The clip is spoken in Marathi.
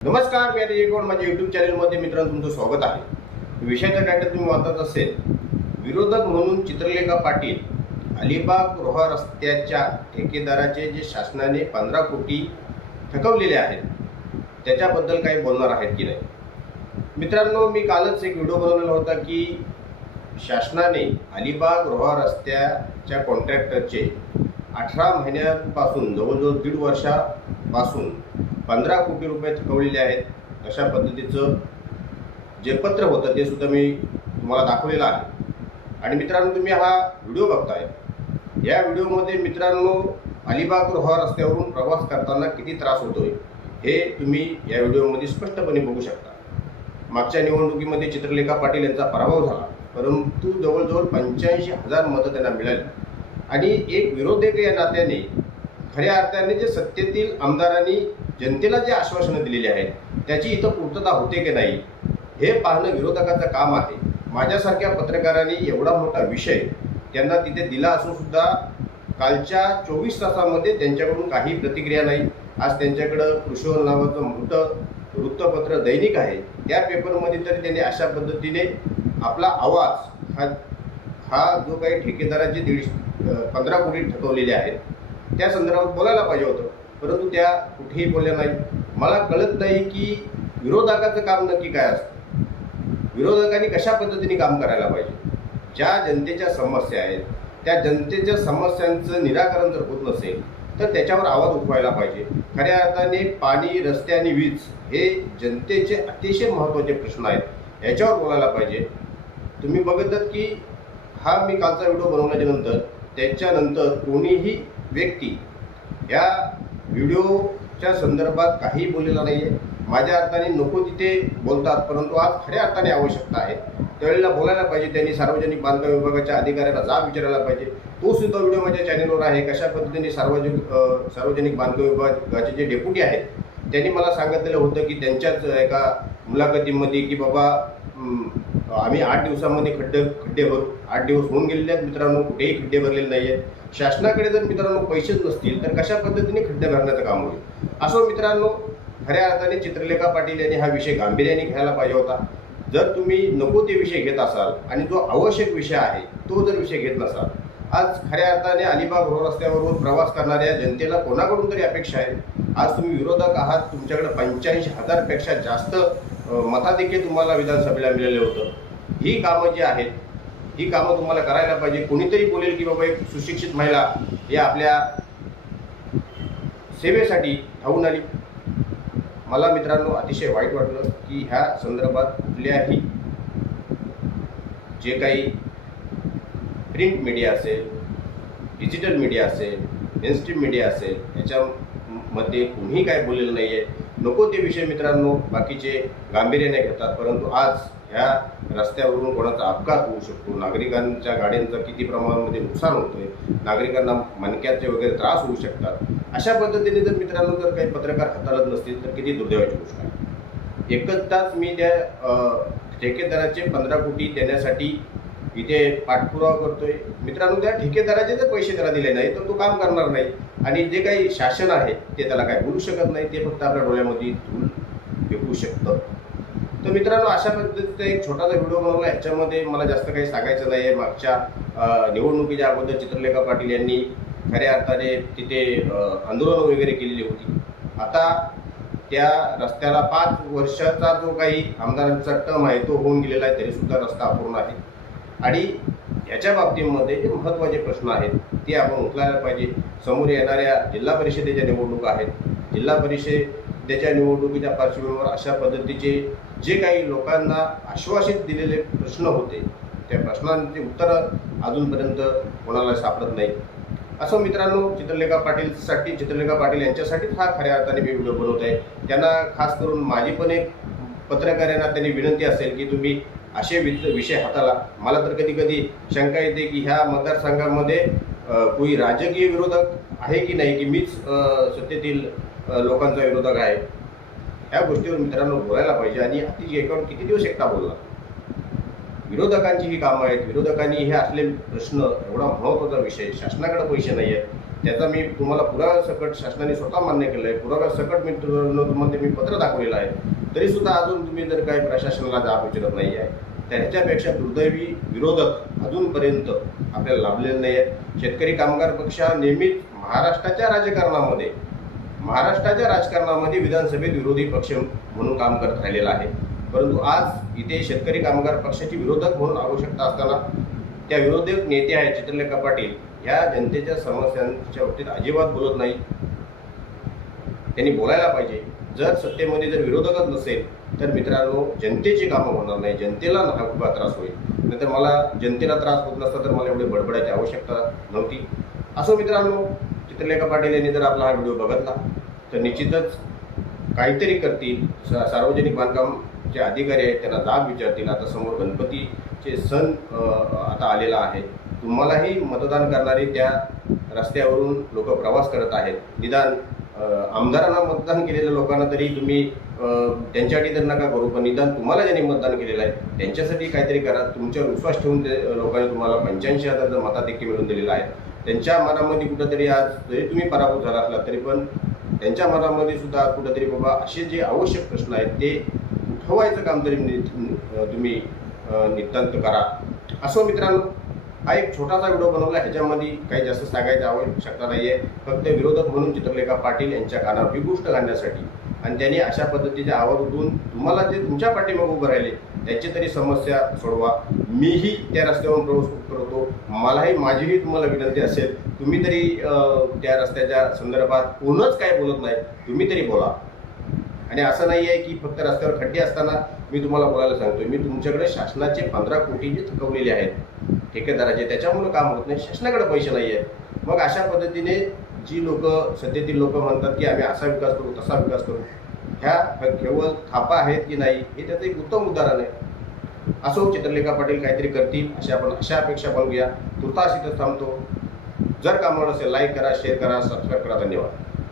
नमस्कार मी आता एकवड माझ्या युट्यूब चॅनलमध्ये मित्रांनो तुमचं स्वागत आहे. विषयाचा टायटल तुम्ही वाचत असेल विरोधक म्हणून चित्रलेखा पाटील अलिबाग रोहा रस्त्याच्या ठेकेदाराचे जे शासनाने पंधरा कोटी थकवलेले आहेत त्याच्याबद्दल काही बोलणार आहेत की नाही? मित्रांनो मी कालच एक व्हिडिओ बनवलेला होता की शासनाने अलिबाग रोहा रस्त्याच्या कॉन्ट्रॅक्टरचे अठरा महिन्यापासून जवळजवळ दीड वर्षापासून पंधरा कोटी रुपये थकवलेले आहेत अशा पद्धतीचं जे पत्र होतं ते सुद्धा मी तुम्हाला दाखवलेलं आहे. आणि मित्रांनो तुम्ही हा व्हिडिओ बघताय. या व्हिडिओमध्ये मित्रांनो अलिबाग रोहा रस्त्यावरून प्रवास करताना किती त्रास होतोय हे तुम्ही या व्हिडिओमध्ये स्पष्टपणे बघू शकता. मागच्या निवडणुकीमध्ये चित्रलेखा पाटील यांचा पराभव झाला परंतु जवळजवळ पंच्याऐंशी हजार मतं त्यांना मिळाली. आणि एक विरोधक या नात्याने खऱ्या अर्थाने जे सत्तेतील आमदारांनी जनतेला जे आश्वासनं दिलेली आहेत त्याची इथं पूर्तता होते की नाही हे पाहणं विरोधकाचं काम आहे. माझ्यासारख्या पत्रकारांनी एवढा मोठा विषय त्यांना तिथे दिला असून सुद्धा कालच्या चोवीस तासामध्ये त्यांच्याकडून काही प्रतिक्रिया नाही. आज त्यांच्याकडं कृषीवर नावाचं मोठं वृत्तपत्र दैनिक आहे. त्या पेपरमध्ये तरी त्यांनी अशा पद्धतीने आपला आवाज हा हा जो काही ठेकेदाराचे दीड पंधरा कोटी ठकवलेले आहेत त्या संदर्भात बोलायला पाहिजे होतं. परंतु त्या कुठेही बोलल्या नाही मला कळत नाही की विरोधकाचं काम नक्की काय असतं. विरोधकांनी कशा पद्धतीने काम करायला पाहिजे? ज्या जनतेच्या समस्या आहेत त्या जनतेच्या समस्यांचं निराकरण जर होत नसेल तर त्याच्यावर आवाज उठवायला पाहिजे. खऱ्या अर्थाने पाणी रस्ते आणि वीज हे जनतेचे अतिशय महत्त्वाचे प्रश्न आहेत. याच्यावर बोलायला पाहिजे. तुम्ही बघतात की हा मी कालचा व्हिडिओ बनवल्याच्या नंतर त्याच्यानंतर कोणीही व्यक्ती या व्हिडिओच्या संदर्भात काहीही बोललेला नाही आहे माझ्या अर्थाने नको तिथे बोलतात परंतु आज खऱ्या अर्थाने आवश्यकता आहे. त्यावेळेला बोलायला पाहिजे त्यांनी सार्वजनिक बांधकाम विभागाच्या अधिकाऱ्याला जाब विचारायला पाहिजे. तो सुद्धा व्हिडिओ माझ्या चॅनलवर आहे. कशा पद्धतीने सार्वजनिक सार्वजनिक बांधकाम विभागाचे जे डेप्युटी आहेत त्यांनी मला सांगितलेलं होतं की त्यांच्याच एका मुलाखतीमध्ये की बाबा आम्ही आठ दिवसामध्ये खड्डे खड्डे भरू आठ दिवस होऊन गेलेले आहेत मित्रांनो कुठेही खड्डे भरलेले नाही आहेत शासनाकडे जर मित्रांनो पैसेच नसतील तर कशा पद्धतीने खड्डे भरण्याचं काम होईल? असो मित्रांनो खऱ्या अर्थाने चित्रलेखा पाटील यांनी हा विषय गांभीर्याने घ्यायला पाहिजे होता. जर तुम्ही नको ते विषय घेत असाल आणि जो आवश्यक विषय आहे तो जर विषय घेत नसाल आज खऱ्या अर्थाने अलिबाग रोड रस्त्यावरून प्रवास करणाऱ्या जनतेला कोणाकडून तरी अपेक्षा आहे? आज तुम्ही विरोधक आहात तुमच्याकडे पंच्याऐंशी हजारपेक्षा जास्त मतादेखील तुम्हाला विधानसभेला मिळालं होतं. ही कामं जी आहेत ही कामं तुम्हाला करायला पाहिजे. कोणीतरी बोलेल की बाबा एक सुशिक्षित महिला या आपल्या सेवेसाठी धावून आली. मला मित्रांनो अतिशय वाईट वाटलं की ह्या संदर्भात कुठल्याही जे काही प्रिंट मीडिया असेल डिजिटल मीडिया असेल मेनस्ट्रीम मीडिया असेल याच्यामध्ये कुणीही काय बोललेलं नाही आहे नको ते विषय मित्रांनो बाकीचे गांभीर्याने घेतात परंतु आज ह्या रस्त्यावरून कोणाचा अपघात होऊ शकतो नागरिकांच्या गाड्यांचं किती प्रमाणामध्ये नुकसान होतोय नागरिकांना मनक्याचे वगैरे त्रास होऊ शकतात अशा पद्धतीने जर मित्रांनो जर काही पत्रकार हाताळत नसतील तर किती दुर्दैवाची गोष्ट आहे. एकच तास मी त्या ठेकेदाराचे पंधरा कोटी देण्यासाठी इथे पाठपुरावा करतोय मित्रांनो त्या ठेकेदाराचे जर पैसे त्याला दिले नाही तर तो काम करणार नाही. आणि जे काही शासन आहे ते त्याला काय बोलू शकत नाही ते फक्त आपल्या डोळ्यामध्ये धूल फेकू शकतं. तर मित्रांनो अशा पद्धतीचा एक छोटासा व्हिडिओ बनवला. ह्याच्यामध्ये मला जास्त काही सांगायचं नाही आहे मागच्या निवडणुकीच्या अगोदर चित्रलेखा पाटील यांनी खऱ्या अर्थाने तिथे आंदोलन वगैरे केलेली होती. आता त्या रस्त्याला पाच वर्षाचा जो काही आमदारांचा टर्म आहे तो होऊन गेलेला आहे तरीसुद्धा रस्ता अपूर्ण आहे. आणि याच्या बाबतीमध्ये जे महत्त्वाचे प्रश्न आहेत ते आपण उचलायला पाहिजे. समोर येणाऱ्या जिल्हा परिषदेच्या निवडणुका आहेत. जिल्हा परिषदेच्या निवडणुकीच्या पार्श्वभूमीवर अशा पद्धतीचे जे काही लोकांना आश्वासित दिलेले प्रश्न होते त्या प्रश्नांची उत्तरं अजूनपर्यंत कोणाला सापडत नाही. असं मित्रांनो चित्रलेखा पाटीलसाठी चित्रलेखा पाटील यांच्यासाठीच हा खऱ्या अर्थाने मी व्हिडिओ बनवत आहे त्यांना खास करून माझी पण एक पत्रकारांना त्यांनी विनंती असेल की तुम्ही असे वि- विषय हाताळा मला तर कधी कधी शंका येते की ह्या मतदारसंघामध्ये कोणी राजकीय विरोधक आहे की नाही की मीच सत्तेतील लोकांचा विरोधक आहे? ह्या गोष्टीवर मित्रांनो बोलायला पाहिजे आणि अतिशय एकावर किती दिवस एकटा बोलला? विरोधकांची ही कामं आहेत. विरोधकांनी हे असले प्रश्न एवढा महत्त्वाचा विषय शासनाकडे पैसे नाही आहेत त्याचा मी तुम्हाला पुराव्या सकट शासनाने स्वतः मान्य केलं आहे पुराव्या सकट मी तुम्हाला मी पत्र दाखवलेलं आहे. तरी सुद्धा अजून तुम्ही जर काही प्रशासनाला जाब विचारत नाही आहे त्याच्यापेक्षा दुर्दैवी विरोधक अजूनपर्यंत आपल्याला लाभलेले नाही आहेत शेतकरी कामगार पक्ष हा नेहमीच महाराष्ट्राच्या राजकारणामध्ये महाराष्ट्राच्या राजकारणामध्ये विधानसभेत विरोधी पक्ष म्हणून काम करत राहिलेला आहे. परंतु आज इथे शेतकरी कामगार पक्षाची विरोधक म्हणून आवश्यकता असताना त्या विरोधक नेते आहेत चित्रलेखा पाटील. या जनतेच्या समस्यांच्या बाबतीत अजिबात बोलत नाही. त्यांनी बोलायला पाहिजे. जर सत्तेमध्ये जर विरोधकच नसेल तर मित्रांनो जनतेची कामं होणार नाही. जनतेला हा त्रास होईल. नाहीतर मला जनतेला त्रास होत नसता तर मला एवढे बडबडायची आवश्यकता नव्हती. असं मित्रांनो चित्रलेखा पाटील यांनी जर आपला हा व्हिडिओ बघितला तर निश्चितच काहीतरी करतील. सा- सार्वजनिक बांधकामचे अधिकारी आहेत त्यांना जाब विचारतील. आता समोर गणपतीचे सण आता आलेला आहे. तुम्हालाही मतदान करणारे त्या रस्त्यावरून लोक प्रवास करत आहेत. निदान आमदारांना मतदान केलेल्या लोकांना तरी तुम्ही त्यांच्यासाठी तर नका करू पण निदान तुम्हाला ज्यांनी मतदान केलेलं आहे त्यांच्यासाठी काहीतरी करा. तुमच्यावर विश्वास ठेवून ते लोकांनी तुम्हाला पंच्याऐंशी हजारचा मताधिक्य मिळून दिलेला आहे. त्यांच्या मनामध्ये कुठंतरी आज जरी तुम्ही पराभूत झाला असला तरी पण त्यांच्या मनामध्ये सुद्धा कुठंतरी बाबा असे जे आवश्यक प्रश्न आहेत ते उठवायचं काम तरी नि- तुम्ही नितांत करा. असो मित्रांनो हा एक छोटासा व्हिडिओ बनवला ह्याच्यामध्ये काही जास्त सांगायची आवश्यकता नाही आहे फक्त विरोधक म्हणून चित्रलेखा पाटील यांच्या कानावर ही गोष्ट घालण्यासाठी. आणि त्यांनी अशा पद्धतीचे आवाज उठून तुम्हाला जे तुमच्या पाठीमागे उभं राहिले त्याची तरी समस्या सोडवा. मीही त्या रस्त्यावरून प्रवास करतो. मलाही माझीही तुम्हाला विनंती असेल तुम्ही तरी त्या रस्त्याच्या संदर्भात कोणच काय बोलत नाही तुम्ही तरी बोला. आणि असं नाही आहे की फक्त रस्त्यावर खड्डे असताना मी तुम्हाला बोलायला सांगतोय. मी तुमच्याकडे शासनाचे पंधरा कोटी जे थकवलेले आहेत ठेकेदाराचे त्याच्यामुळे काम होत नाही. शासनाकडे पैसे नाही आहेत मग अशा पद्धतीने जी लोक सध्यातील लोक म्हणतात की आम्ही असा विकास करू तसा विकास करू ह्या केवळ थापा आहेत की नाही हे त्याचं एक उत्तम उदाहरण आहे. असो चित्रलेखा पाटील काहीतरी करतील अशा आपण अशा अपेक्षा बाळगूया तुर्तास इथं थांबतो. जर कामावर असेल लाईक करा शेअर करा सबस्क्राईब करा. धन्यवाद.